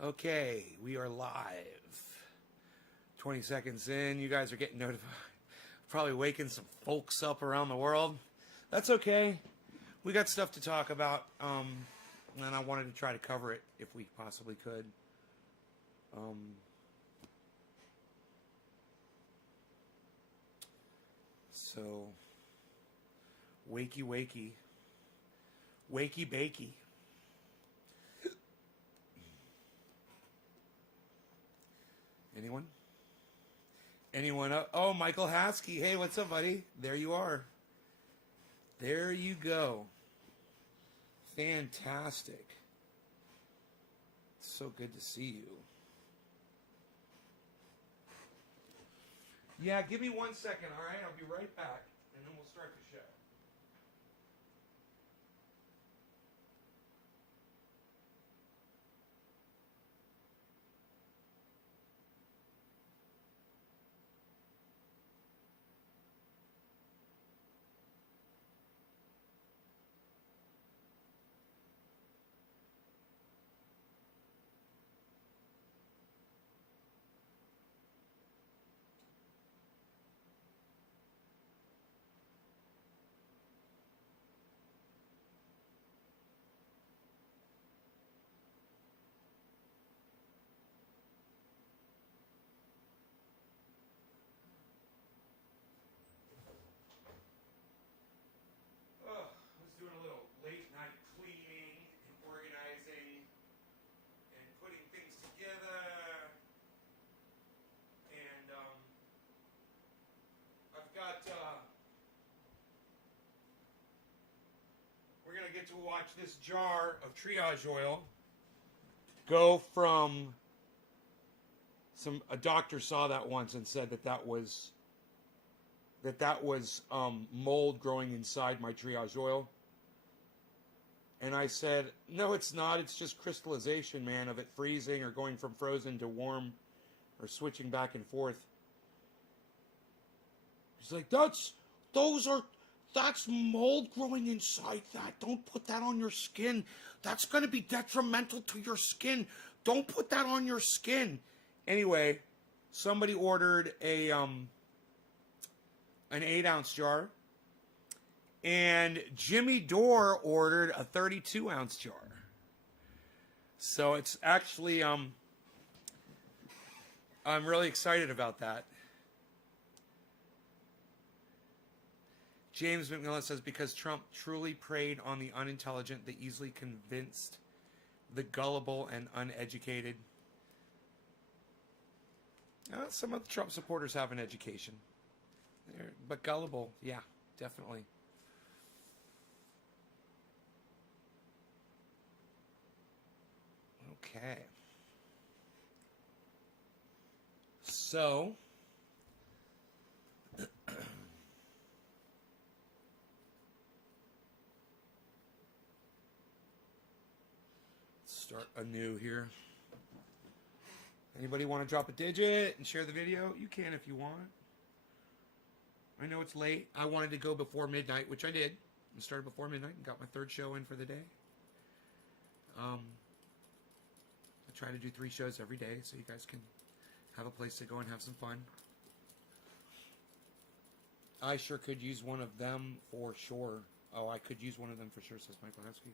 Okay, we are live. 20 seconds in, you guys are getting notified. Probably waking some folks up around the world. That's okay. We got stuff to talk about, and I wanted to try to cover it if we possibly could. So, wakey wakey. Wakey bakey. Anyone? Anyone? Oh, Michael Haskey. Hey, what's up, buddy? There you are. There you go. Fantastic. It's so good to see you. Yeah, give me 1 second, all right? I'll be right back, and then we'll start the show. I was doing a little late night cleaning and organizing and putting things together. And I've got, we're going to get to watch this jar of triage oil go from, a doctor saw that once and said that was mold growing inside my triage oil. And I said, no, it's not. It's just crystallization, man, of it freezing or going from frozen to warm or switching back and forth. He's like, that's mold growing inside that. Don't put that on your skin. That's going to be detrimental to your skin. Don't put that on your skin. Anyway, somebody ordered an 8-ounce jar, and Jimmy Dore ordered a 32-ounce jar. So it's actually, I'm really excited about that. James McMillan says, because Trump truly preyed on the unintelligent, the easily convinced, the gullible and uneducated. Some of the Trump supporters have an education. But gullible, yeah, definitely. Okay. So, start anew here. Anybody want to drop a digit and share the video? You can if you want. I know it's late. I wanted to go before midnight, which I did. I started before midnight and got my third show in for the day. I try to do 3 shows every day so you guys can have a place to go and have some fun. I sure could use one of them for sure. Oh, I could use one of them for sure, says Michael Hesky.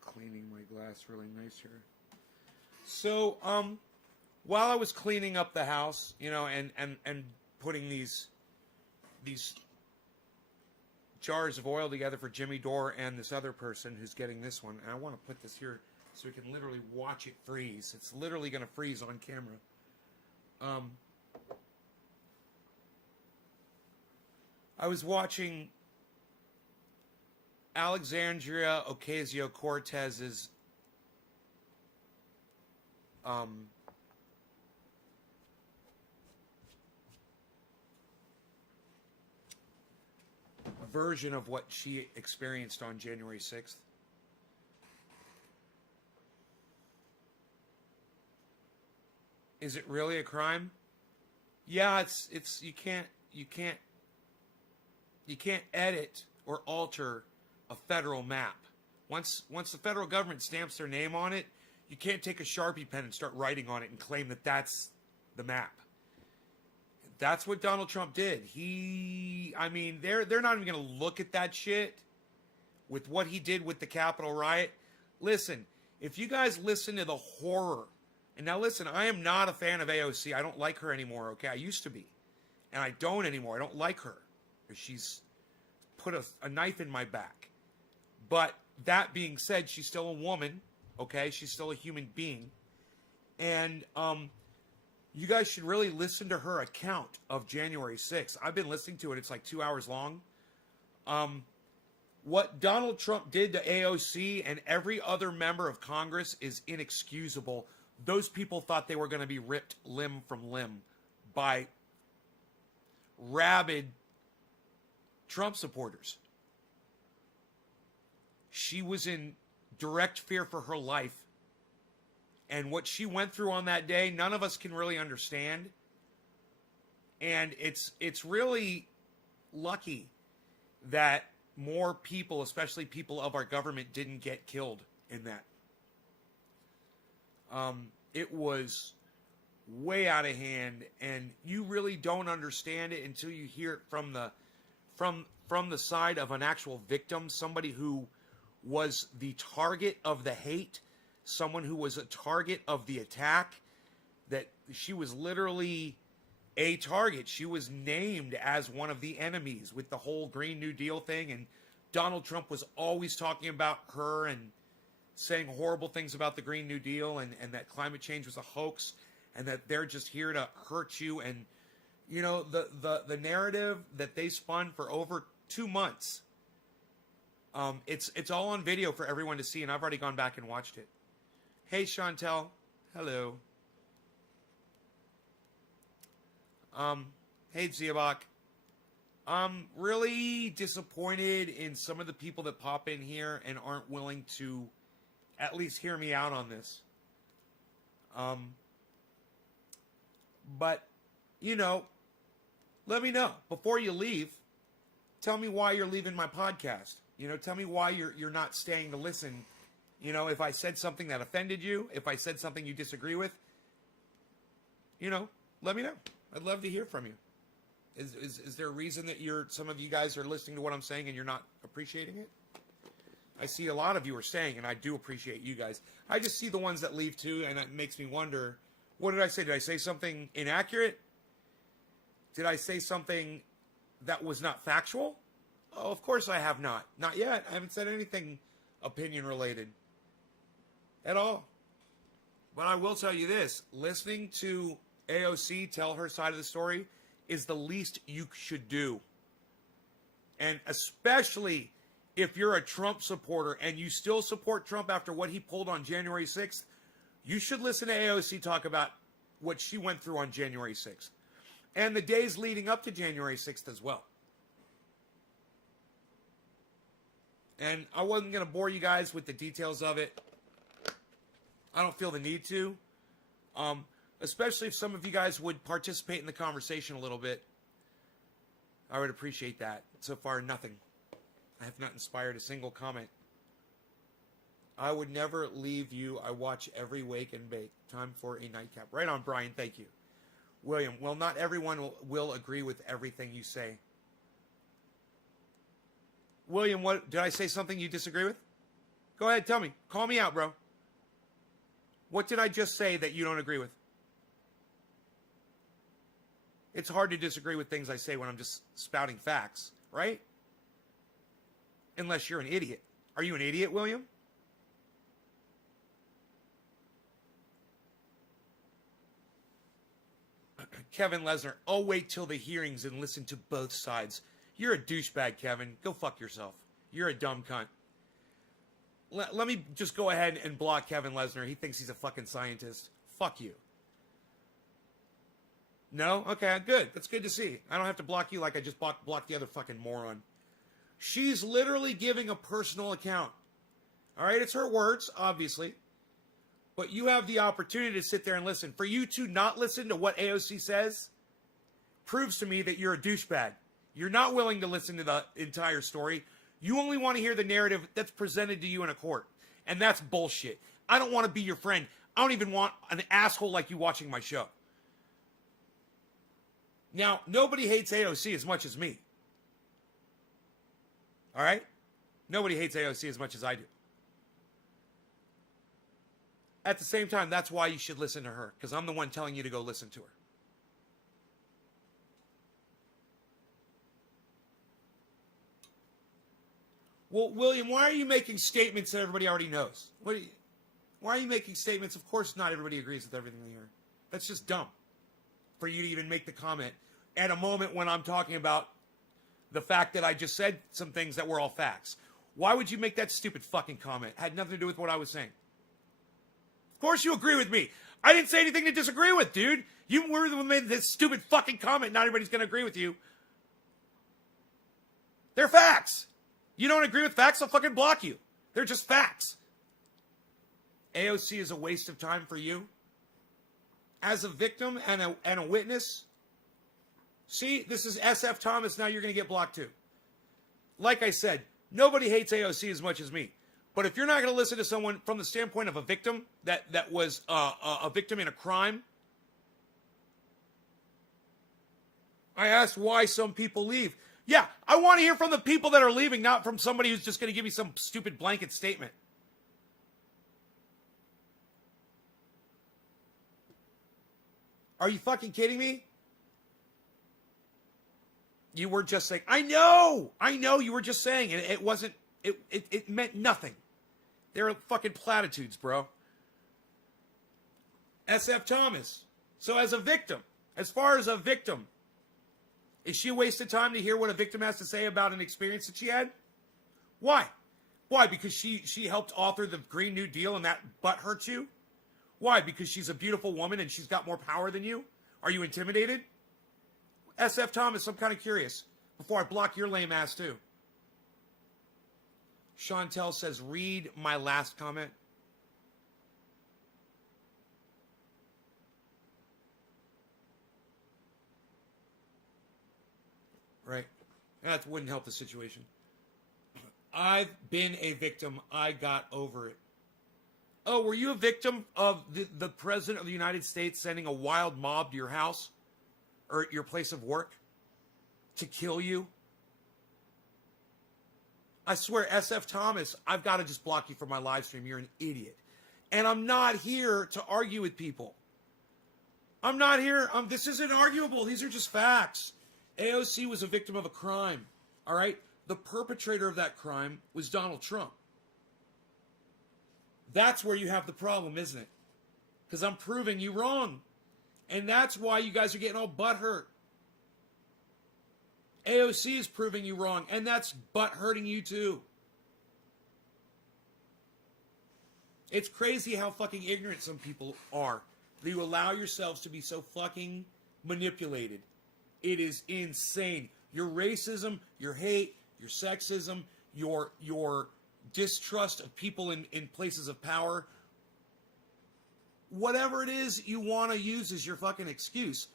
Cleaning my glass really nice here. So, while I was cleaning up the house, you know, and putting these jars of oil together for Jimmy Dore and this other person who's getting this one, and I want to put this here so we can literally watch it freeze. It's literally going to freeze on camera. I was watching Alexandria Ocasio-Cortez's version of what she experienced on January 6th. Is it really a crime? Yeah, it's you can't edit or alter a federal map. Once the federal government stamps their name on it, you can't take a Sharpie pen and start writing on it and claim that that's the map. That's what Donald Trump did. They're not even going to look at that shit with what he did with the Capitol riot. Listen, if you guys listen to the horror, and now listen, I am not a fan of AOC. I don't like her anymore, okay? I used to be. And I don't anymore. I don't like her. She's put a knife in my back. But that being said, she's still a woman, okay? She's still a human being. And you guys should really listen to her account of January 6th. I've been listening to it. It's like 2 hours long. What Donald Trump did to AOC and every other member of Congress is inexcusable. Those people thought they were going to be ripped limb from limb by rabid Trump supporters. She was in direct fear for her life. And what she went through on that day, none of us can really understand. And it's really lucky that more people, especially people of our government, didn't get killed in that. It was way out of hand, and you really don't understand it until you hear it from the side of an actual victim, somebody who was the target of the hate, someone who was a target of the attack, that she was literally a target. She was named as one of the enemies with the whole Green New Deal thing, and Donald Trump was always talking about her and saying horrible things about the Green New Deal and that climate change was a hoax and that they're just here to hurt you. And, you know, the narrative that they spun for over 2 months, it's all on video for everyone to see, and I've already gone back and watched it. Hey, Chantel. Hello. Hey, Ziabak. I'm really disappointed in some of the people that pop in here and aren't willing to at least hear me out on this. But, you know, let me know. Before you leave, tell me why you're leaving my podcast. You know, tell me why you're not staying to listen. You know, if I said something that offended you, if I said something you disagree with, you know, let me know. I'd love to hear from you. Is there a reason that some of you guys are listening to what I'm saying and you're not appreciating it? I see a lot of you are saying, and I do appreciate you guys. I just see the ones that leave too, and it makes me wonder, what did I say? Did I say something inaccurate? Did I say something that was not factual? Oh, of course I have not. Not yet. I haven't said anything opinion related at all. But I will tell you this, listening to AOC tell her side of the story is the least you should do. And especially if you're a Trump supporter and you still support Trump after what he pulled on January 6th, you should listen to AOC talk about what she went through on January 6th. And the days leading up to January 6th as well. And I wasn't going to bore you guys with the details of it. I don't feel the need to. Especially if some of you guys would participate in the conversation a little bit. I would appreciate that. So far, nothing. I have not inspired a single comment. I would never leave you. I watch every wake and bake. Time for a nightcap. Right on, Brian. Thank you. William, well, not everyone will agree with everything you say. William, what did I say something you disagree with? Go ahead, tell me. Call me out, bro. What did I just say that you don't agree with? It's hard to disagree with things I say when I'm just spouting facts, right? Unless you're an idiot. Are you an idiot, William? Kevin Lesnar, I'll wait till the hearings and listen to both sides. You're a douchebag, Kevin. Go fuck yourself. You're a dumb cunt. let me just go ahead and block Kevin Lesnar. He thinks he's a fucking scientist. Fuck you. No? Okay, good. That's good to see. I don't have to block you like I just blocked the other fucking moron. She's literally giving a personal account. All right, it's her words, obviously. But you have the opportunity to sit there and listen. For you to not listen to what AOC says proves to me that you're a douchebag. You're not willing to listen to the entire story. You only want to hear the narrative that's presented to you in a court. And that's bullshit. I don't want to be your friend. I don't even want an asshole like you watching my show. Now, nobody hates AOC as much as me. All right? Nobody hates AOC as much as I do. At the same time, that's why you should listen to her, because I'm the one telling you to go listen to her. Well, William, why are you making statements that everybody already knows? Why are you making statements? Of course not everybody agrees with everything they hear. That's just dumb for you to even make the comment at a moment when I'm talking about the fact that I just said some things that were all facts. Why would you make that stupid fucking comment? It had nothing to do with what I was saying. Of course you agree with me. I didn't say anything to disagree with, dude. You were the one who made this stupid fucking comment. Not everybody's going to agree with you. They're facts. You don't agree with facts, I'll fucking block you. They're just facts. AOC is a waste of time for you. As a victim and a witness. See, this is SF Thomas. Now you're going to get blocked too. Like I said, nobody hates AOC as much as me. But if you're not going to listen to someone from the standpoint of a victim that was a victim in a crime, I asked why some people leave. Yeah, I want to hear from the people that are leaving, not from somebody who's just going to give me some stupid blanket statement. Are you fucking kidding me? You were just saying, I know you were just saying it. It wasn't, it meant nothing. They're fucking platitudes, bro. SF Thomas. So as far as a victim, is she a waste of time to hear what a victim has to say about an experience that she had? Why? Why? Because she helped author the Green New Deal and that butt hurt you? Why? Because she's a beautiful woman and she's got more power than you? Are you intimidated? SF Thomas, I'm kind of curious. Before I block your lame ass too. Chantel says, read my last comment. Right. That wouldn't help the situation. I've been a victim. I got over it. Oh, were you a victim of the President of the United States sending a wild mob to your house or your place of work to kill you? I swear, SF Thomas, I've got to just block you from my live stream. You're an idiot. And I'm not here to argue with people. I'm not here. This isn't arguable. These are just facts. AOC was a victim of a crime. All right? The perpetrator of that crime was Donald Trump. That's where you have the problem, isn't it? Because I'm proving you wrong. And that's why you guys are getting all butthurt. AOC is proving you wrong, and that's butt-hurting you too. It's crazy how fucking ignorant some people are. You allow yourselves to be so fucking manipulated. It is insane. Your racism, your hate, your sexism, your distrust of people in places of power, whatever it is you want to use as your fucking excuse,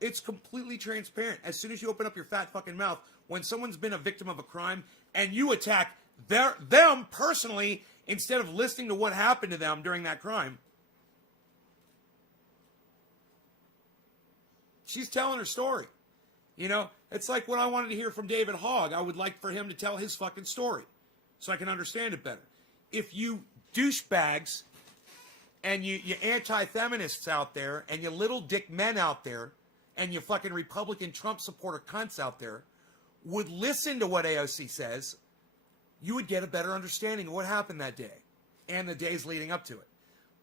it's completely transparent. As soon as you open up your fat fucking mouth, when someone's been a victim of a crime and you attack them personally instead of listening to what happened to them during that crime, she's telling her story. You know, it's like what I wanted to hear from David Hogg. I would like for him to tell his fucking story so I can understand it better. If you douchebags and you anti-feminists out there and you little dick men out there and you fucking Republican Trump supporter cunts out there would listen to what AOC says, you would get a better understanding of what happened that day and the days leading up to it.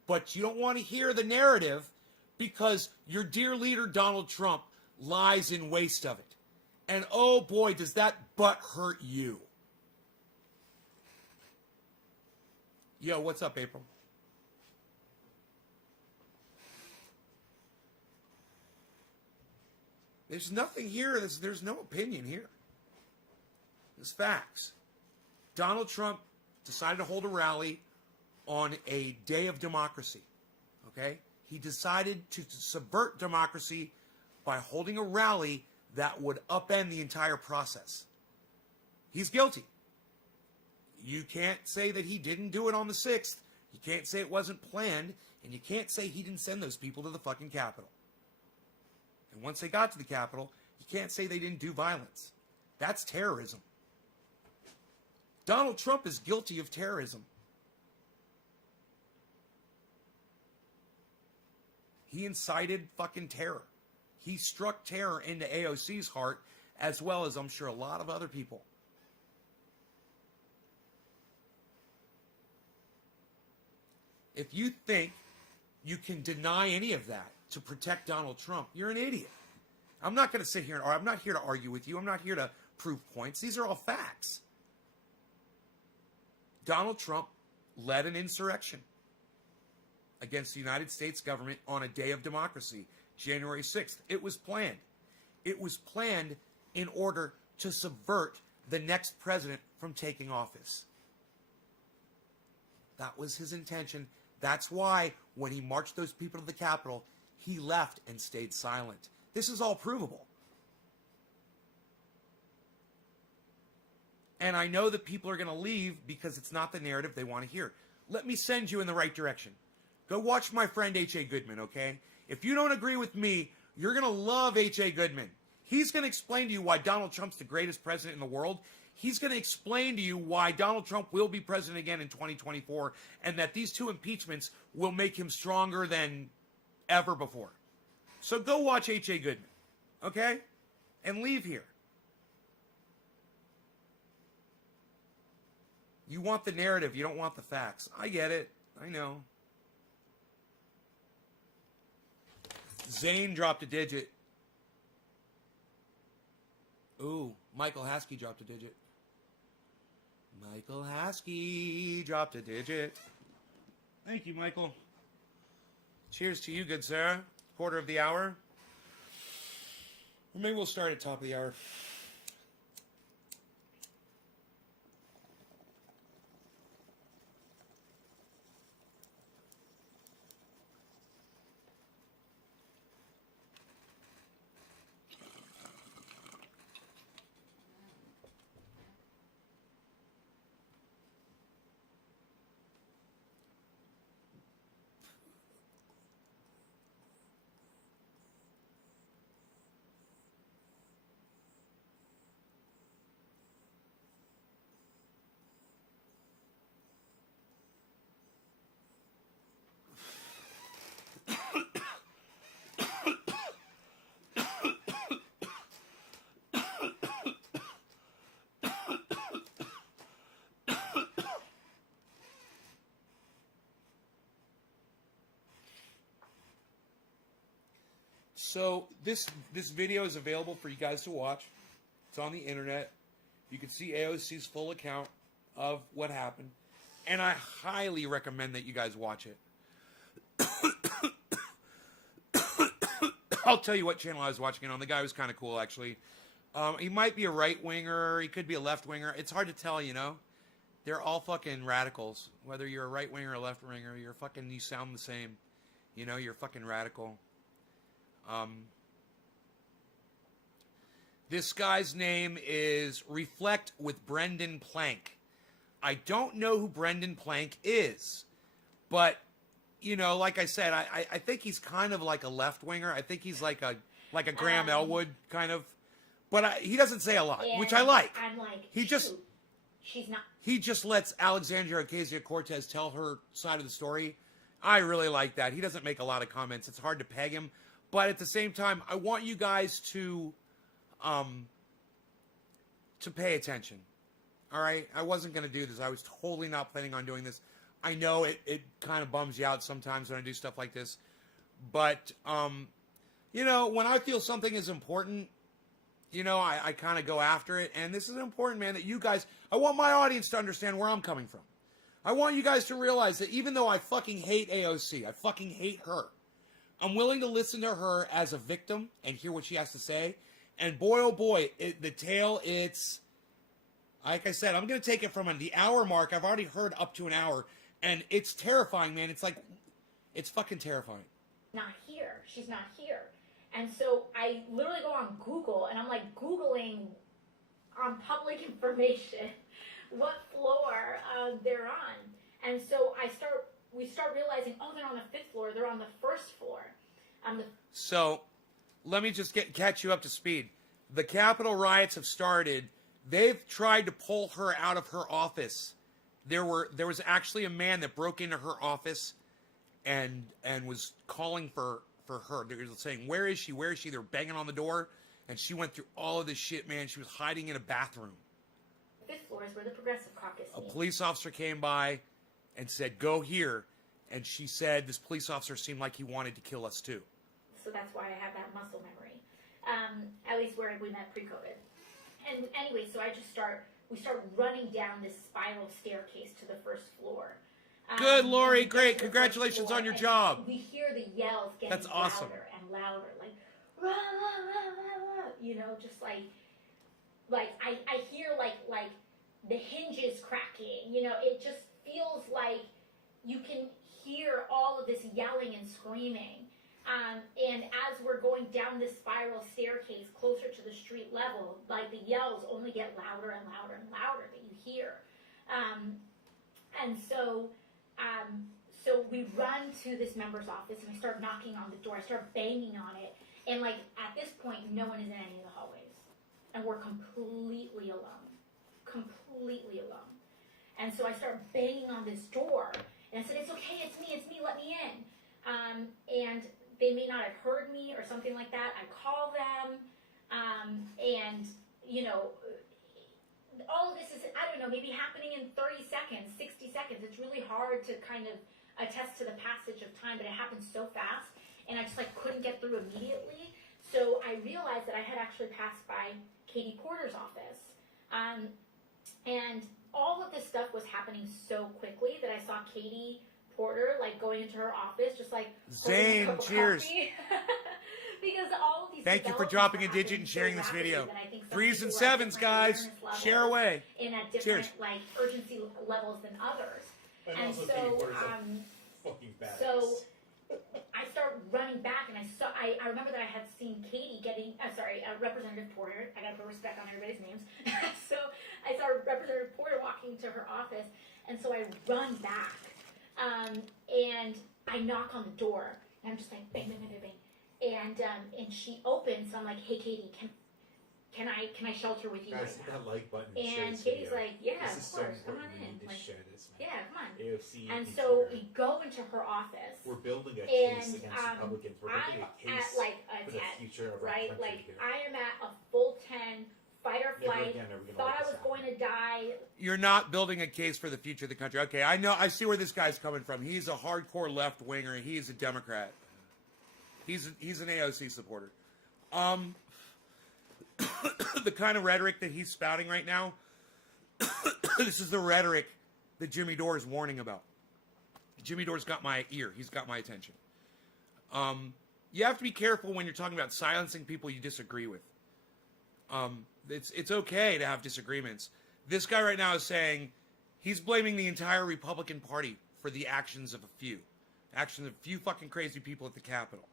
But you don't want to hear the narrative because your dear leader, Donald Trump, lies in waste of it. And oh boy, does that butt hurt you. Yo, what's up, April? There's nothing here. There's no opinion here. There's facts. Donald Trump decided to hold a rally on a day of democracy. Okay? He decided to subvert democracy by holding a rally that would upend the entire process. He's guilty. You can't say that he didn't do it on the 6th. You can't say it wasn't planned. And you can't say he didn't send those people to the fucking Capitol. And once they got to the Capitol, you can't say they didn't do violence. That's terrorism. Donald Trump is guilty of terrorism. He incited fucking terror. He struck terror into AOC's heart, as well as, I'm sure, a lot of other people. If you think you can deny any of that to protect Donald Trump, you're an idiot. I'm not going to sit here and I'm not here to argue with you. I'm not here to prove points. These are all facts. Donald Trump led an insurrection against the United States government on a day of democracy, January 6th. It was planned. It was planned in order to subvert the next president from taking office. That was his intention. That's why when he marched those people to the Capitol, he left and stayed silent. This is all provable. And I know that people are going to leave because it's not the narrative they want to hear. Let me send you in the right direction. Go watch my friend H.A. Goodman, okay? If you don't agree with me, you're going to love H.A. Goodman. He's going to explain to you why Donald Trump's the greatest president in the world. He's going to explain to you why Donald Trump will be president again in 2024 and that these 2 impeachments will make him stronger than ever before. So go watch H.A. Goodman, okay? And leave here. You want the narrative, you don't want the facts. I get it. I know. Zane dropped a digit. Ooh, Michael Haskey dropped a digit. Michael Haskey dropped a digit. Thank you, Michael. Cheers to you, good sir. Quarter of the hour. Or maybe we'll start at top of the hour. So this video is available for you guys to watch. It's on the internet. You can see AOC's full account of what happened. And I highly recommend that you guys watch it. I'll tell you what channel I was watching it on. The guy was kind of cool, actually. He might be a right-winger. He could be a left-winger. It's hard to tell, you know. They're all fucking radicals. Whether you're a right-winger or a left-winger, you sound the same. You know, you're fucking radical. This guy's name is Reflect with Brendan Plank. I don't know who Brendan Plank is, but, you know, like I said, I think he's kind of like a left-winger. I think he's like a Graham Elwood kind of, but he doesn't say a lot, which I like. I'm like, she's not. He just lets Alexandria Ocasio-Cortez tell her side of the story. I really like that. He doesn't make a lot of comments. It's hard to peg him. But at the same time, I want you guys to pay attention. All right? I wasn't going to do this. I was totally not planning on doing this. I know it kind of bums you out sometimes when I do stuff like this. But, you know, when I feel something is important, you know, I kind of go after it. And this is important, man, that you guys, I want my audience to understand where I'm coming from. I want you guys to realize that even though I fucking hate AOC, I fucking hate her, I'm willing to listen to her as a victim and hear what she has to say. And boy, oh boy, the tale, it's... Like I said, I'm going to take it from the hour mark. I've already heard up to an hour. And it's terrifying, man. It's like... It's fucking terrifying. Not here. She's not here. And so I literally go on Google, and I'm like Googling on public information what floor they're on. And so we start realizing, oh, they're on the 5th floor. They're on the 1st floor. So, let me just catch you up to speed. The Capitol riots have started. They've tried to pull her out of her office. There was actually a man that broke into her office and was calling for her. They were saying, where is she? Where is she? They were banging on the door. And she went through all of this shit, man. She was hiding in a bathroom. 5th floor is where the Progressive Caucus meets. A police officer came by and said, go here. And she said this police officer seemed like he wanted to kill us too. So that's why I have that muscle memory. At least where we met pre-COVID. And anyway, so we start running down this spiral staircase to the 1st floor. Good, Lori. Great. Congratulations on your job. We hear the yells getting That's awesome. louder and louder. Like, rah, rah, rah, rah, rah, you know, just like I hear like the hinges cracking. You know, it just feels like you can hear all of this yelling and screaming. And as we're going down this spiral staircase closer to the street level, like the yells only get louder and louder and louder that you hear. And so we run to this member's office and we start knocking on the door. I start banging on it. And like at this point, no one is in any of the hallways. And we're completely alone. Completely alone. And so I start banging on this door. And I said, it's okay, it's me, let me in. And they may not have heard me or something like that. I call them. And, you know, all of this is, I don't know, maybe happening in 30 seconds, 60 seconds. It's really hard to kind of attest to the passage of time, but it happened so fast. And I just like couldn't get through immediately. So I realized that I had actually passed by Katie Porter's office. And all of this stuff was happening so quickly that I saw Katie Porter like going into her office, just like Zane, cheers. Because all of these thank you for dropping a digit and sharing this video. 3s and 7s, guys. Share away. And at different like urgency levels than others. And so I start running back, and I remember that I had seen Katie Representative Porter. I gotta put respect on everybody's names. So I saw Representative Porter walking to her office, and so I run back, and I knock on the door, and I'm just like bang, bang, bang, bang, bang, and she opens. So I'm like, hey, Katie, can I shelter with you guys, right hit now? that like button. And Katie's like, yeah, this of is course, so come on important. We in. need to Like, share this, man. yeah, come on. AOC. And so we go into her office. We're building a And, case against Republicans. We're building a I'm case at like a for the 10, future of our right? country Like here. I am at a full 10, fight or Never flight. again are we gonna Thought let I was this going to die. You're not building a case for the future of the country. Okay, I know. I see where this guy's coming from. He's a hardcore left winger. He's a Democrat. He's an AOC supporter. The kind of rhetoric that he's spouting right now, this is the rhetoric that Jimmy Dore is warning about. Jimmy Dore's got my ear. He's got my attention. You have to be careful when you're talking about silencing people you disagree with. It's okay to have disagreements. This guy right now is saying he's blaming the entire Republican Party for the actions of a few fucking crazy people at the Capitol.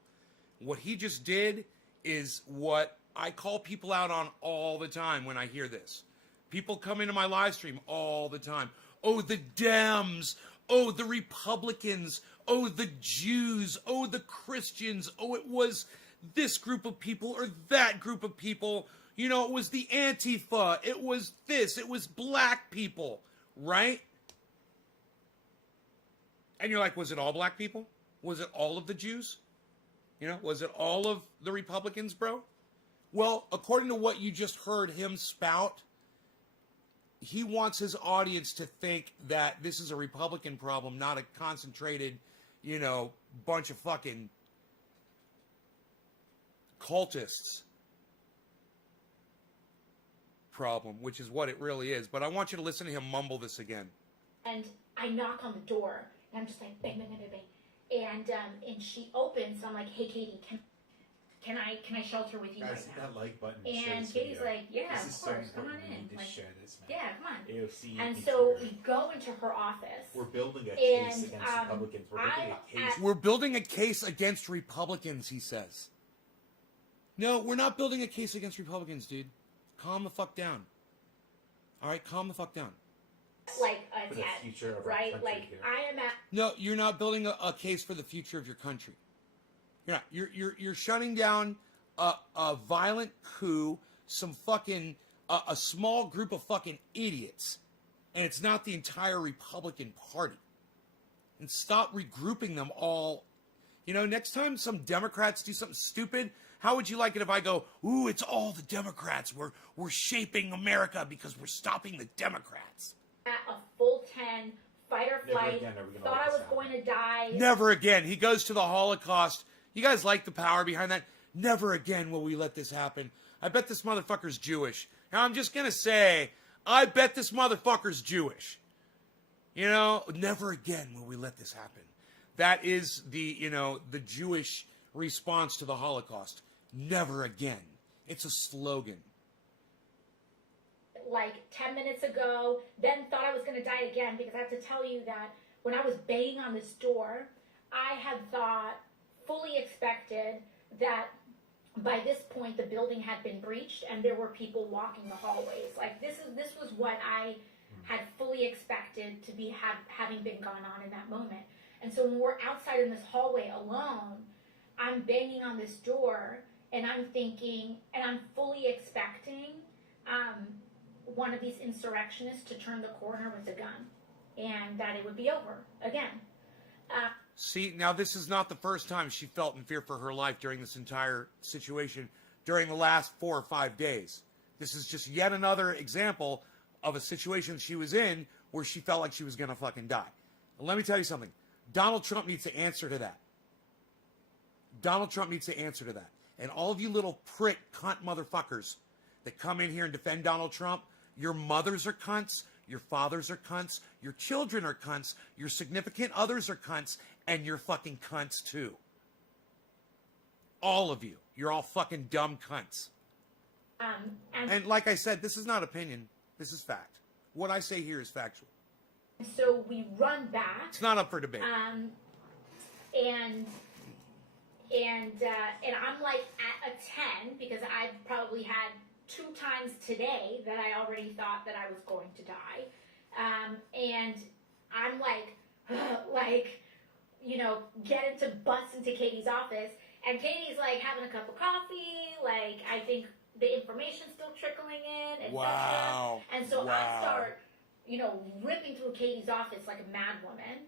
What he just did is what I call people out on all the time when I hear this. People come into my live stream all the time. Oh, the Dems. Oh, the Republicans. Oh, the Jews. Oh, the Christians. Oh, it was this group of people or that group of people. You know, it was the Antifa. It was this. It was black people. Right? And you're like, was it all black people? Was it all of the Jews? You know, was it all of the Republicans, bro? Well, according to what you just heard him spout, he wants his audience to think that this is a Republican problem, not a concentrated, you know, bunch of fucking cultists problem, which is what it really is. But I want you to listen to him mumble this again. And I knock on the door, and I'm just like, bang, bang, bang, bang, bang. And she opens, and I'm like, hey, Katie, can I shelter with you Guys, right hit now? that like button. Share And this Katie's video. like, yeah, This of is so course, come on important. We in. need to Like, share this, man. yeah, come on. AOC. And needs so to- we go into her office. we're building a And, case against Republicans. We're building a case. We're building a case against Republicans, he says. No, we're not building a case against Republicans, dude. Calm the fuck down. All right, calm the fuck down. Like a For the tent, future of our right? country Like here. I am at. No, you're not building a case for the future of your country. You're not. You're shutting down a violent coup, some fucking a small group of fucking idiots, and it's not the entire Republican Party. And stop regrouping them all. You know, next time some Democrats do something stupid, how would you like it if I go, ooh, it's all the Democrats. We're shaping America because we're stopping the Democrats. At a full 10, fight or Never flight. again are we gonna Thought let I this was happen. going to die. Never again. He goes to the Holocaust. You guys like the power behind that? Never again will we let this happen. I bet this motherfucker's Jewish. Now, I'm just going to say, I bet this motherfucker's Jewish. You know, never again will we let this happen. That is the Jewish response to the Holocaust. Never again. It's a slogan. Like 10 minutes ago, then thought I was going to die again, because I have to tell you that when I was banging on this door, I had thought, fully expected that by this point the building had been breached and there were people walking the hallways. Like this was what I had fully expected to be having been gone on in that moment. And so when we're outside in this hallway alone, I'm banging on this door and I'm thinking, and I'm fully expecting one of these insurrectionists to turn the corner with a gun and that it would be over again. See, now this is not the first time she felt in fear for her life during this entire situation during the last 4 or 5 days. This is just yet another example of a situation she was in where she felt like she was going to fucking die. And let me tell you something. Donald Trump needs to answer to that. Donald Trump needs to answer to that. And all of you little prick cunt motherfuckers that come in here and defend Donald Trump, your mothers are cunts, your fathers are cunts, your children are cunts, your significant others are cunts, and you're fucking cunts too. All of you. You're all fucking dumb cunts. And like I said, this is not opinion. This is fact. What I say here is factual. So we run back. It's not up for debate. And I'm like at a 10 because I've probably had 2 times today that I already thought that I was going to die. And I'm like, getting to bust into Katie's office. And Katie's like having a cup of coffee. Like, I think the information's still trickling in, etc. Wow. And so Wow. I start, ripping through Katie's office like a mad woman.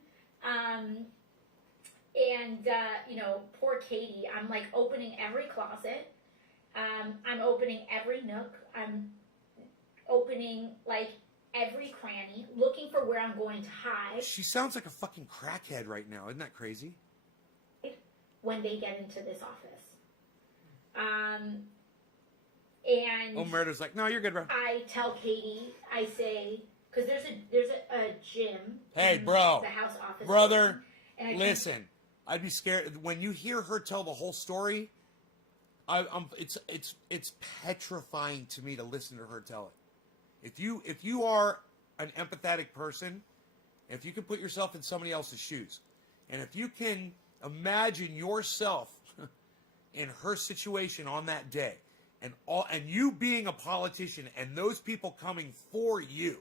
Poor Katie, I'm like opening every closet. I'm opening every nook. I'm opening like every cranny, looking for where I'm going to hide. She sounds like a fucking crackhead right now. Isn't that crazy? When they get into this office. And Murder's like, no, you're good, bro. I tell Katie, I say, because there's a gym. Hey, in bro. The house office. Brother, and I listen. I'd be scared when you hear her tell the whole story. It's petrifying to me to listen to her tell it. If you are an empathetic person, if you can put yourself in somebody else's shoes, and if you can imagine yourself in her situation on that day, and you being a politician and those people coming for you.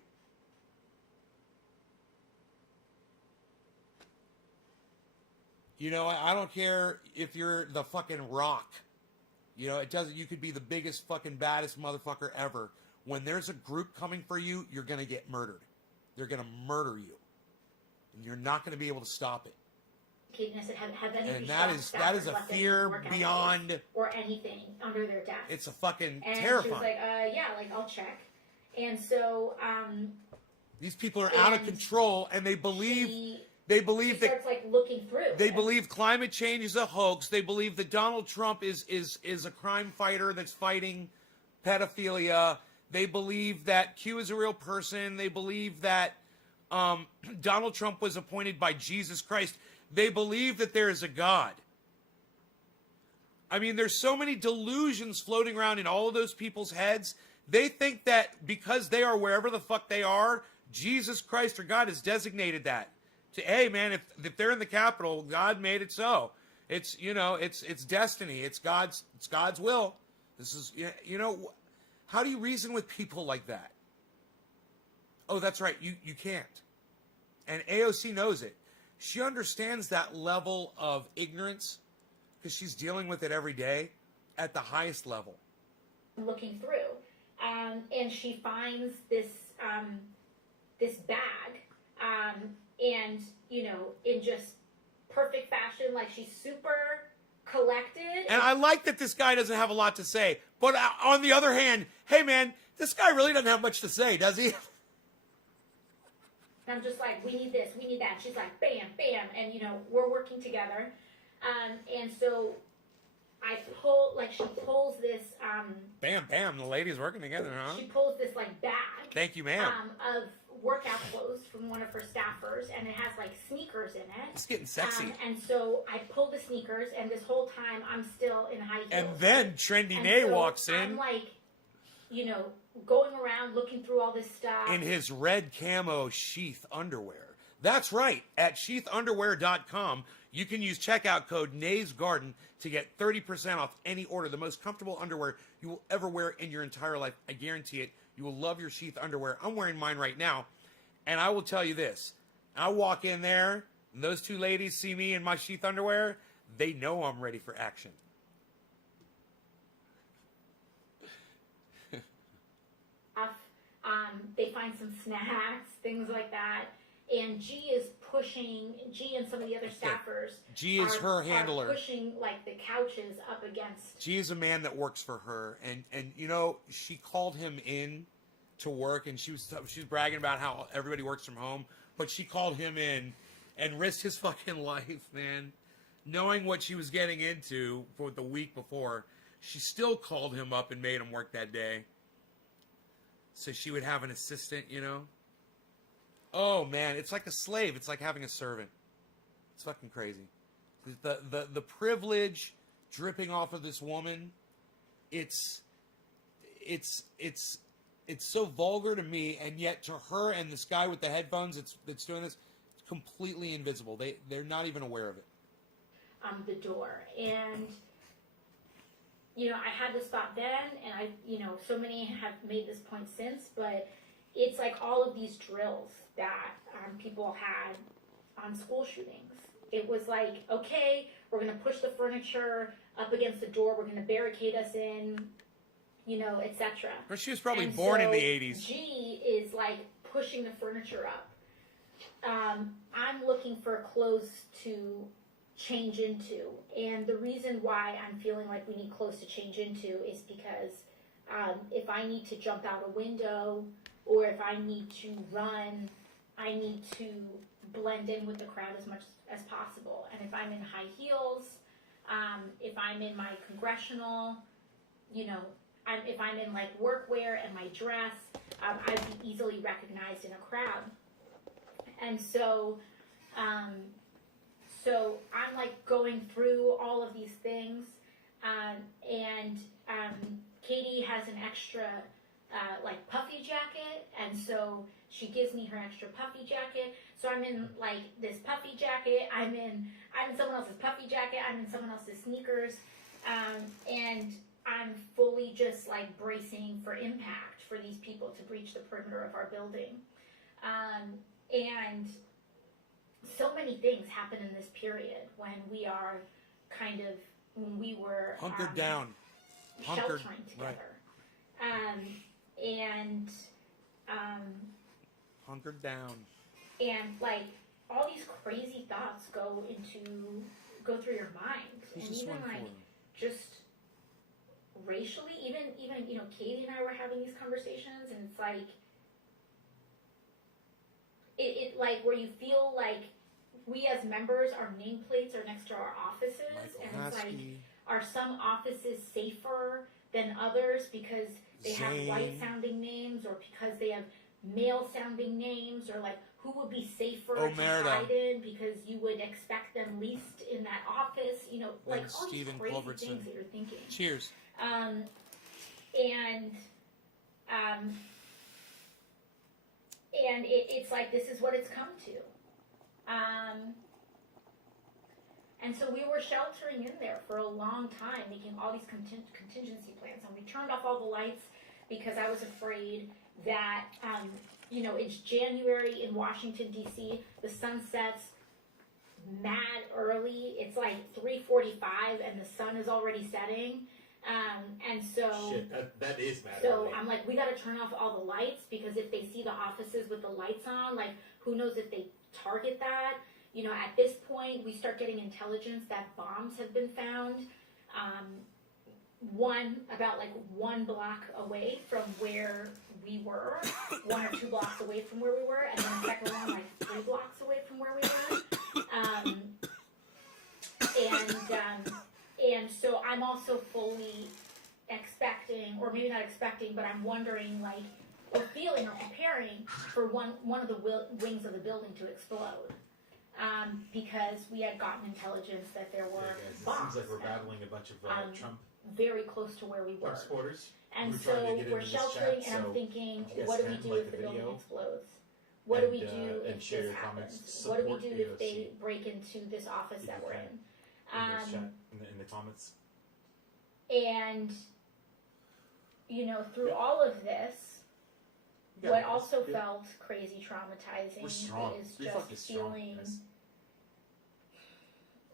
I don't care if you're the fucking Rock. It doesn't. You could be the biggest fucking baddest motherfucker ever. When there's a group coming for you, you're gonna get murdered. They're gonna murder you, and you're not gonna be able to stop it. Katie and I said, have any And that is a left fear work beyond or anything under their desk. It's a fucking and terrifying. She was like, yeah, like I'll check. And so these people are out of control, and they believe she that starts like looking through. they believe climate change is a hoax. They believe that Donald Trump is a crime fighter that's fighting pedophilia. They believe that Q is a real person. They believe that Donald Trump was appointed by Jesus Christ. They believe that there is a God. I mean, there's so many delusions floating around in all of those people's heads. They think that because they are wherever the fuck they are, Jesus Christ or God has designated that. To, hey, man, if they're in the Capitol, God made it so. It's, it's destiny. It's God's will. This is, how do you reason with people like that? Oh, that's right. You can't. And AOC knows it. She understands that level of ignorance because she's dealing with it every day at the highest level. Looking through, and she finds this bag, and in just perfect fashion, like she's super collected. And I like that this guy doesn't have a lot to say. But on the other hand, hey man, this guy really doesn't have much to say, does he? And I'm just like, we need this, we need that. She's like, bam, bam, and we're working together. And so she pulls this. Bam, bam, the ladies working together, huh? She pulls this bag. Thank you, ma'am. Of workout clothes from one of her staffers, and it has like sneakers in it. It's getting sexy. And so I pull the sneakers, and this whole time I'm still in high heels. And then Trendy and Nay so walks in. I'm like, going around looking through all this stuff. In his red camo sheath underwear. That's right. At sheathunderwear.com, you can use checkout code Nay's Garden to get 30% off any order. The most comfortable underwear you will ever wear in your entire life. I guarantee it. You will love your sheath underwear. I'm wearing mine right now. And I will tell you this. I walk in there, and those two ladies see me in my sheath underwear. They know I'm ready for action. They find some snacks, things like that. And G and some of the other staffers. G is her handler. Are pushing like the couches up against. G is a man that works for her, and she called him in to work, and she was bragging about how everybody works from home, but she called him in and risked his fucking life, man, knowing what she was getting into for the week before. She still called him up and made him work that day, so she would have an assistant, Oh man, it's like a slave. It's like having a servant. It's fucking crazy. The privilege dripping off of this woman, it's so vulgar to me, and yet to her and this guy with the headphones that's doing this, it's completely invisible. They're not even aware of it. The door, and I had this thought then, and I so many have made this point since, but it's like all of these drills that people had on school shootings. It was like, okay, we're going to push the furniture up against the door, we're going to barricade us in, etc. Or she was probably born in the 80s. G is like pushing the furniture up. I'm looking for clothes to change into, and the reason why I'm feeling like we need clothes to change into is because if I need to jump out a window, or if I need to run, I need to blend in with the crowd as much as possible. And if I'm in high heels, if I'm in my congressional, if I'm in like workwear and my dress, I'd be easily recognized in a crowd. And so I'm like going through all of these things, and Katie has an extra like puffy jacket, and so she gives me her extra puffy jacket. So I'm in like this puffy jacket. I'm in someone else's puffy jacket. I'm in someone else's sneakers, and I'm fully just like bracing for impact for these people to breach the perimeter of our building. And so many things happen in this period when we were hunkered down, sheltering together. Right. Hunkered down. And like all these crazy thoughts go through your mind. Who's and this even one like for? just racially, even Katie and I were having these conversations, and it's like it like where you feel like we as members, our nameplates are next to our offices, and it's like, are some offices safer than others because they have white sounding names, or because they have male sounding names, or like who would be safer to Omerta. hide in because you would expect them least in that office. You know, like all these Stephen crazy Culbertson. things that you're thinking. Cheers. And it's like, this is what it's come to. And so we were sheltering in there for a long time, making all these contingency plans. And we turned off all the lights because I was afraid that, you know, it's January in Washington, D.C. The sun sets mad early. It's like 3:45 and the sun is already setting. And so, Shit, that is mad. so early. I'm like, we got to turn off all the lights because if they see the offices with the lights on, like, who knows if they target that? You know, at this point, we start getting intelligence that bombs have been found. About like 1 block away from where we were, 1 or 2 blocks away from where we were, and then the second one like 3 blocks away from where we were. And so I'm also fully expecting, or maybe not expecting, but I'm wondering, like, or feeling or preparing for one of the wings of the building to explode. Because we had gotten intelligence that there were Guys, it bombs. seems like we're battling a bunch of Trump very close to where we were. supporters. And We're trying to so get we're into this sheltering, chat, and I'm so thinking, you guys what do we can do like if the the building video explodes? What do we and, do and if share this your comments. happens? What do we Support do if they AOC. break into this office If that you we're can. in? In this chat, in the comments. And, you know, through all of this, You got what this. also Yeah. felt crazy traumatizing We're strong. is We're just fucking strong, feeling guys.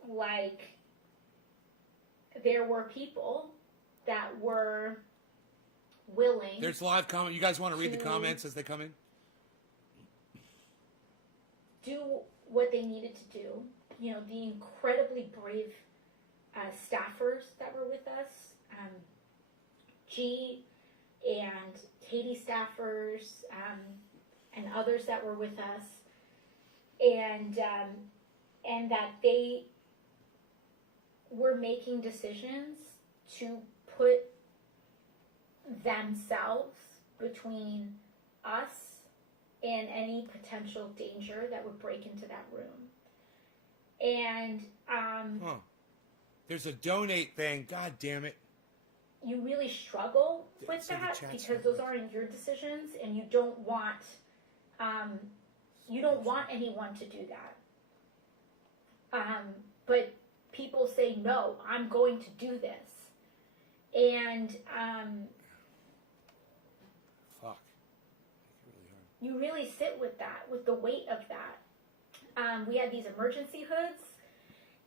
like there were people that were willing There's live comment. You guys want to read the To- comments as they come in? do what they needed to do. You know, the incredibly brave staffers that were with us, G and Katie staffers, and others that were with us, and that they were making decisions to put themselves between us and any potential danger that would break into that room. And Huh. There's a donate thing. God damn it. you really struggle with So the that chat's because those fine. aren't your decisions, and you don't want anyone to do that. But people say, no, I'm going to do this. And Fuck. you really sit with that, with the weight of that. We had these emergency hoods,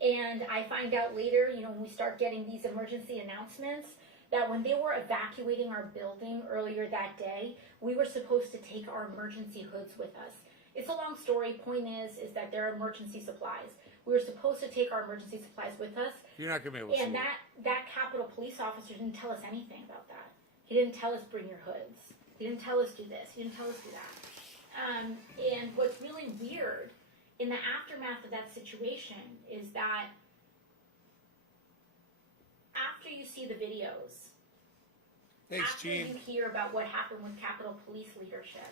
and I find out later, you know, when we start getting these emergency announcements, that when they were evacuating our building earlier that day, we were supposed to take our emergency hoods with us. It's a long story. Point is that they're emergency supplies. We were supposed to take our emergency supplies with us, You're not going to be able to see and it. that Capitol police officer didn't tell us anything about that. He didn't tell us bring your hoods. He didn't tell us do this. He didn't tell us do that. And what's really weird in the aftermath of that situation is that after you see the videos, Thanks, after Gene. you hear about what happened with Capitol Police leadership,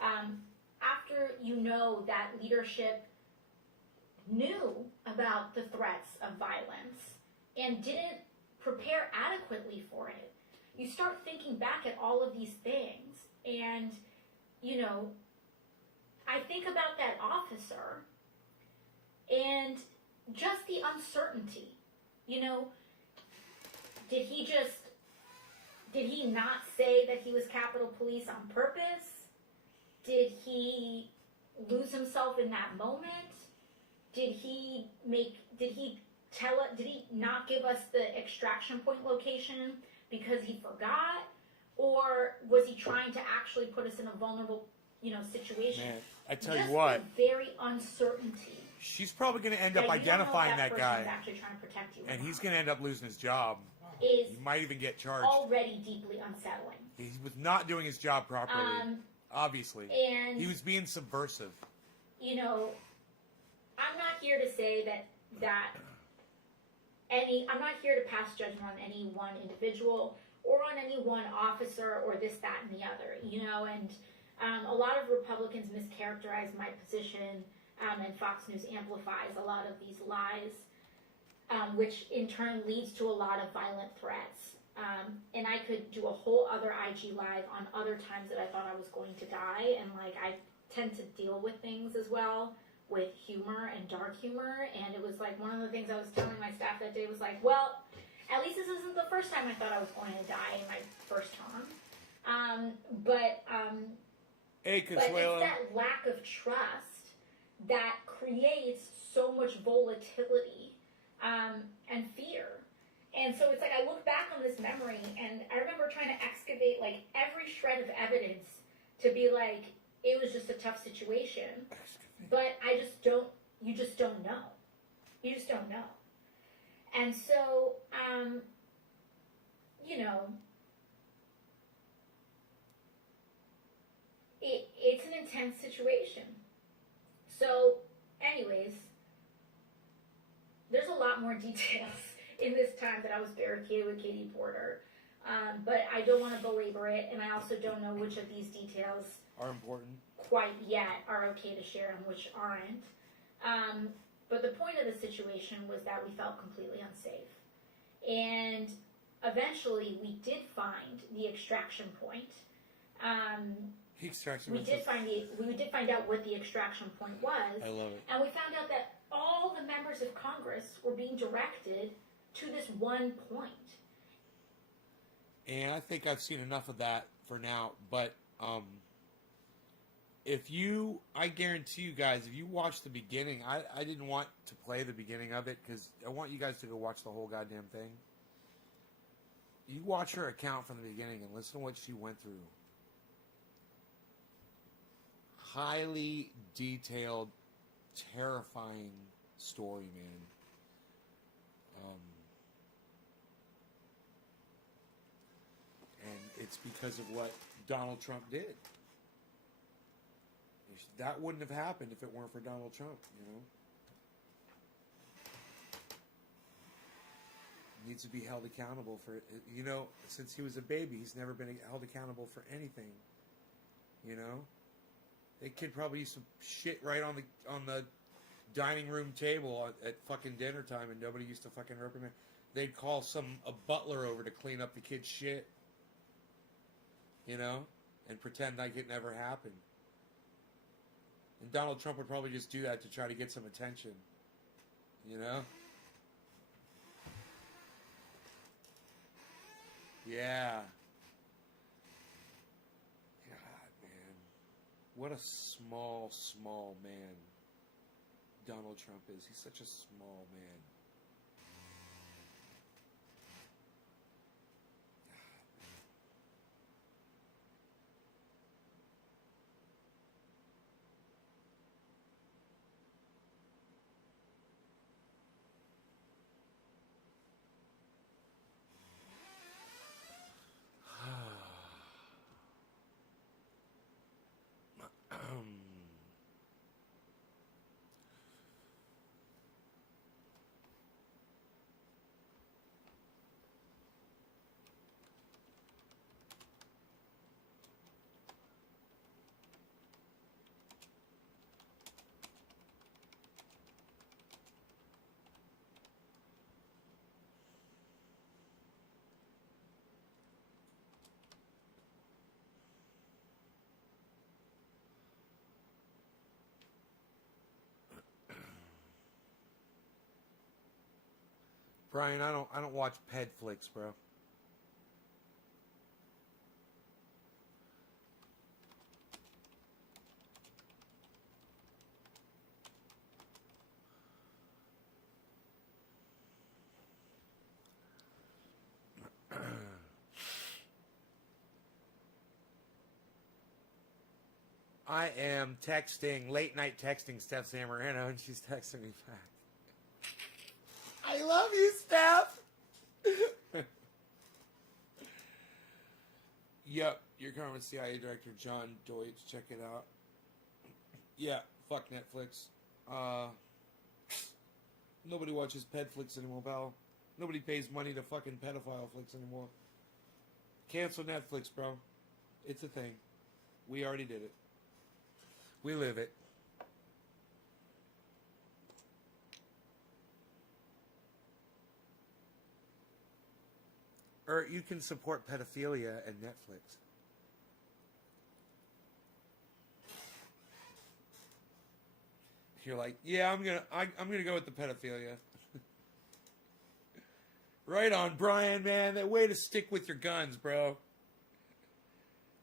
after you know that leadership knew about the threats of violence and didn't prepare adequately for it, you start thinking back at all of these things. And, you know, I think about that officer and just the uncertainty. You know, did he not say that he was Capitol Police on purpose? Did he lose himself in that moment? Did he not give us the extraction point location because he forgot? Or was he trying to actually put us in a vulnerable, you know, situation? Man, I tell Just you what, the very uncertainty. she's probably going to end up that you don't know if identifying that person's guy, actually trying to protect you or and he's not, going to end up losing his job. is He might even get charged. already deeply unsettling. He was not doing his job properly, obviously. And He was being subversive. you know, I'm not here to say I'm not here to pass judgment on any one individual or on any one officer or this, that, and the other, you know, and A lot of Republicans mischaracterize my position, and Fox News amplifies a lot of these lies, which in turn leads to a lot of violent threats. And I could do a whole other IG live on other times that I thought I was going to die, and like I tend to deal with things as well with humor and dark humor, and it was like one of the things I was telling my staff that day was like, well, at least this isn't the first time I thought I was going to die in my first time. Hey, But it's Consuelo. that lack of trust that creates so much volatility and fear. And so it's like I look back on this memory, and I remember trying to excavate like every shred of evidence to be like, it was just a tough situation. But you just don't know. You just don't know. And so, it's an intense situation. So, anyways, there's a lot more details in this time that I was barricaded with Katie Porter. But I don't want to belabor it, and I also don't know which of these details Are important. quite yet are okay to share and which aren't. But the point of the situation was that we felt completely unsafe. And eventually we did find the extraction point. The extraction We was did find out what the extraction point was. I love it. And we found out that all the members of Congress were being directed to this one point. And I think I've seen enough of that for now. But I guarantee you guys, if you watch the beginning, I didn't want to play the beginning of it because I want you guys to go watch the whole goddamn thing. You watch her account from the beginning and listen to what she went through. Highly detailed, terrifying story, man. And it's because of what Donald Trump did. That wouldn't have happened if it weren't for Donald Trump, Needs to be held accountable for, since he was a baby, he's never been held accountable for anything, That kid probably used to shit right on the dining room table at fucking dinner time, and nobody used to fucking reprimand. They'd call a butler over to clean up the kid's shit, and pretend like it never happened. And Donald Trump would probably just do that to try to get some attention, Yeah. God, man. What a small, small man Donald Trump is. He's such a small man. Brian, I don't watch ped flicks, bro. I am late night texting Steph Zamorano, and she's texting me back. I love you, Steph. Yep, your current CIA director, John Deutsch. Check it out. Yeah, fuck Netflix. Nobody watches ped flicks anymore, pal. Nobody pays money to fucking pedophile flicks anymore. Cancel Netflix, bro. It's a thing. We already did it. We live it. Or you can support pedophilia and Netflix. You're like, yeah, I'm gonna go with the pedophilia. Right on, Brian, man. That way to stick with your guns, bro.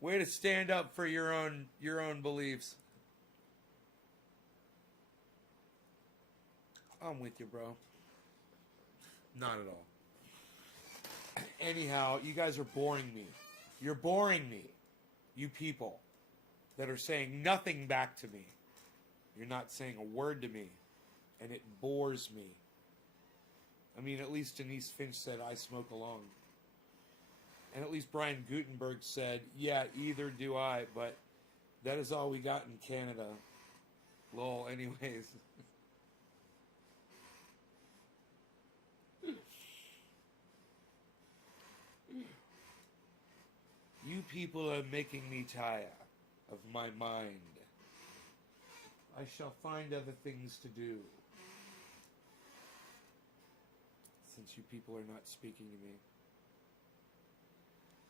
Way to stand up for your own beliefs. I'm with you, bro. Not at all. Anyhow, you guys are boring me. You're boring me. You people that are saying nothing back to me. You're not saying a word to me. And it bores me. I mean, at least Denise Finch said, I smoke along. And at least Brian Gutenberg said, yeah, either do I, but that is all we got in Canada. Lol, anyways. You people are making me tired of my mind. I shall find other things to do. Since you people are not speaking to me.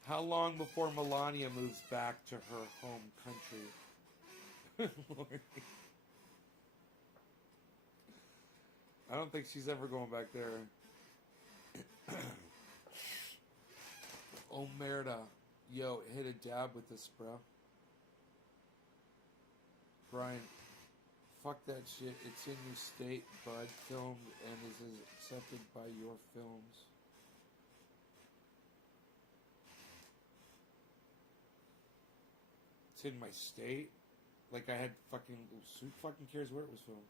How long before Melania moves back to her home country? I don't think she's ever going back there. Omerta. Yo, hit a dab with this, bro. Brian, fuck that shit. It's in your state, bud. Filmed and is accepted by your films. It's in my state? Like I had fucking... Who fucking cares where it was filmed?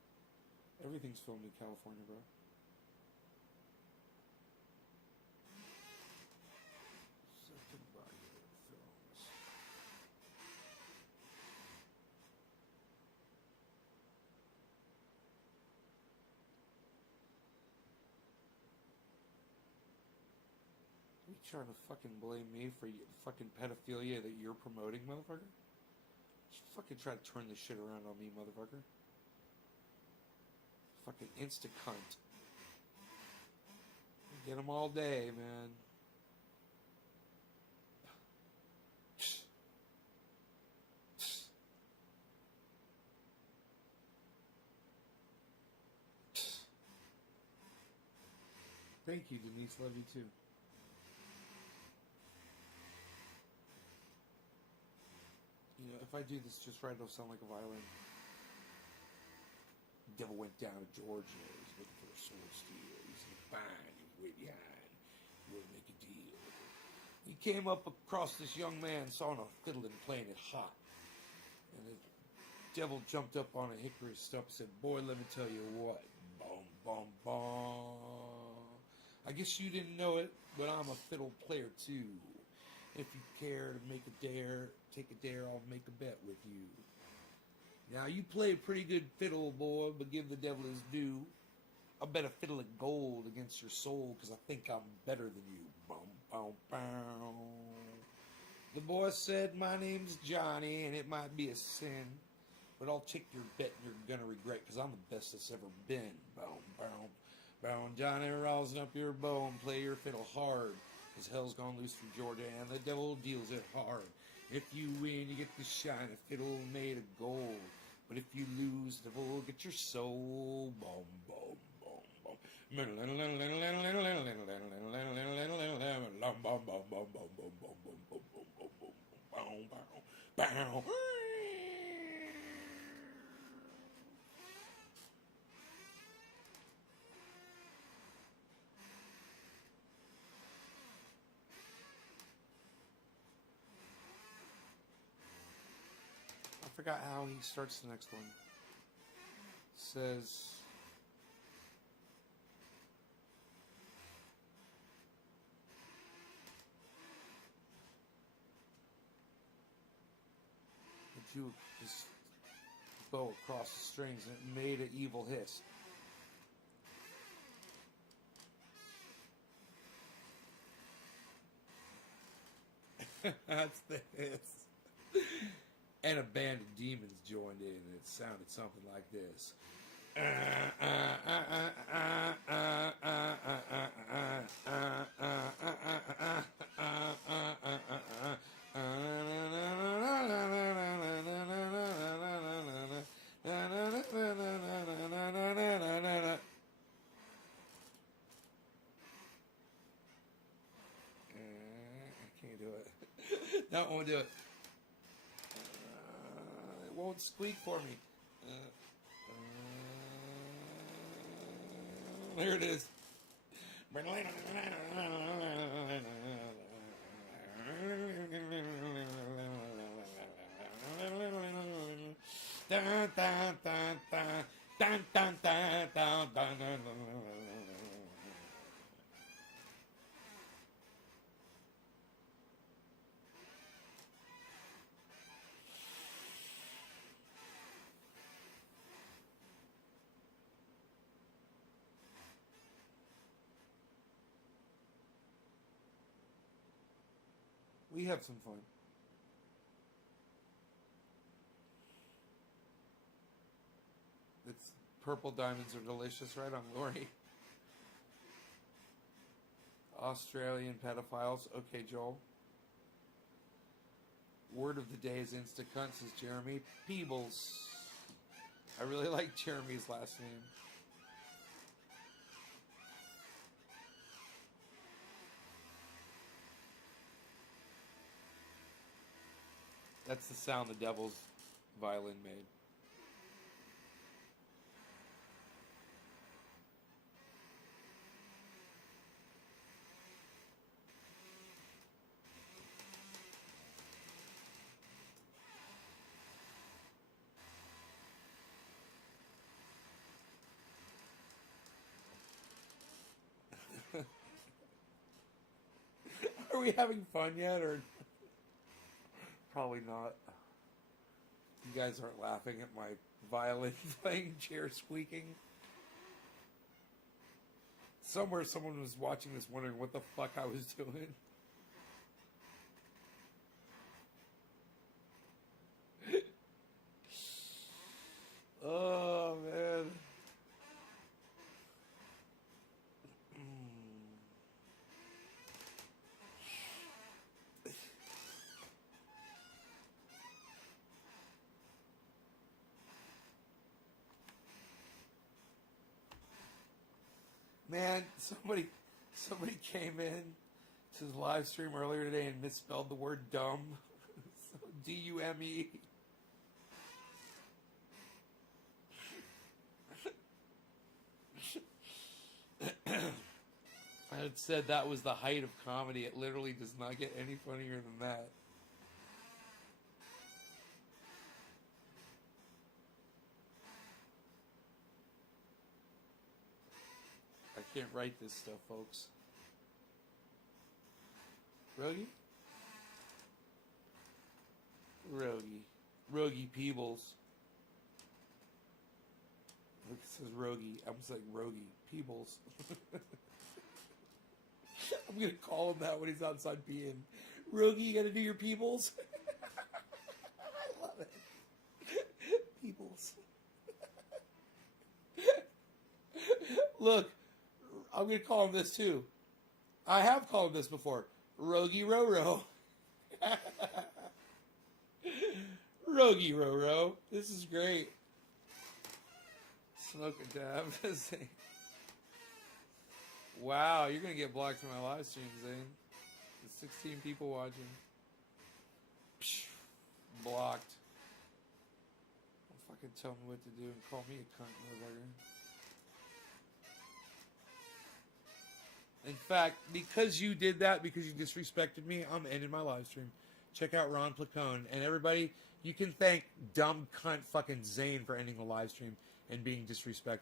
Everything's filmed in California, bro. Accepted by your films. You trying to fucking blame me for your fucking pedophilia that you're promoting, motherfucker? Just fucking try to turn this shit around on me, motherfucker. Fucking insta-cunt. Get them all day, man. Thank you, Denise. Love you too. You know, if I do this just right, it'll sound like a violin. The devil went down to Georgia. He's looking for a sword steal. He's fine. He's way behind. We'll make a deal. He came up across this young man, sawing a fiddle and playing it hot. And the devil jumped up on a hickory stump and said, boy, let me tell you what. Boom, boom, boom. I guess you didn't know it, but I'm a fiddle player too. If you care to make a dare, take a dare, I'll make a bet with you. Now, you play a pretty good fiddle, boy, but give the devil his due. I bet a fiddle of gold against your soul, because I think I'm better than you. Boom, boom, boom. The boy said, my name's Johnny, and it might be a sin, but I'll take your bet and you're going to regret, because I'm the best that's ever been. Boom, boom, boom. Johnny, rousing up your bow and play your fiddle hard, because hell's gone loose from Georgia, and the devil deals it hard. If you win, you get to shine a fiddle made of gold. But if you lose, the devil will get your soul. Boom, boom, boom, boom. I forgot how he starts the next one. Says, he drew his bow across the strings and it made an evil hiss. That's the hiss. And a band of demons joined in, and it sounded something like this. I can't do it. That won't do it. It won't squeak for me. There it is. We have some fun. It's purple diamonds are delicious, right on Lori. Australian pedophiles. Okay, Joel. Word of the day is Instacunt, says Jeremy Peebles. I really like Jeremy's last name. That's the sound the devil's violin made. Are we having fun yet, or probably not? You guys aren't laughing at my violin playing, chair squeaking. Somewhere someone was watching this wondering what the fuck I was doing. Oh, man. Man, somebody came in to the live stream earlier today and misspelled the word dumb. D-U-M-E. I had said that was the height of comedy. It literally does not get any funnier than that. I can't write this stuff, folks. Rogie? Rogie Peebles. Look, it says Rogie. I'm just like Rogie Peebles. I'm gonna call him that when he's outside peeing. Rogie, you gotta do your Peebles? I love it. Peebles. Look, I'm gonna call him this too. I have called him this before. Rogie Roro. Rogie Roro. This is great. Smoke a dab. Wow, you're gonna get blocked from my live stream, Zane. There's 16 people watching. Psh, blocked. Don't fucking tell me what to do and call me a cunt, motherfucker. In fact, because you did that, because you disrespected me, I'm ending my live stream. Check out Ron Placone. And everybody, you can thank dumb cunt fucking Zane for ending the live stream and being disrespectful.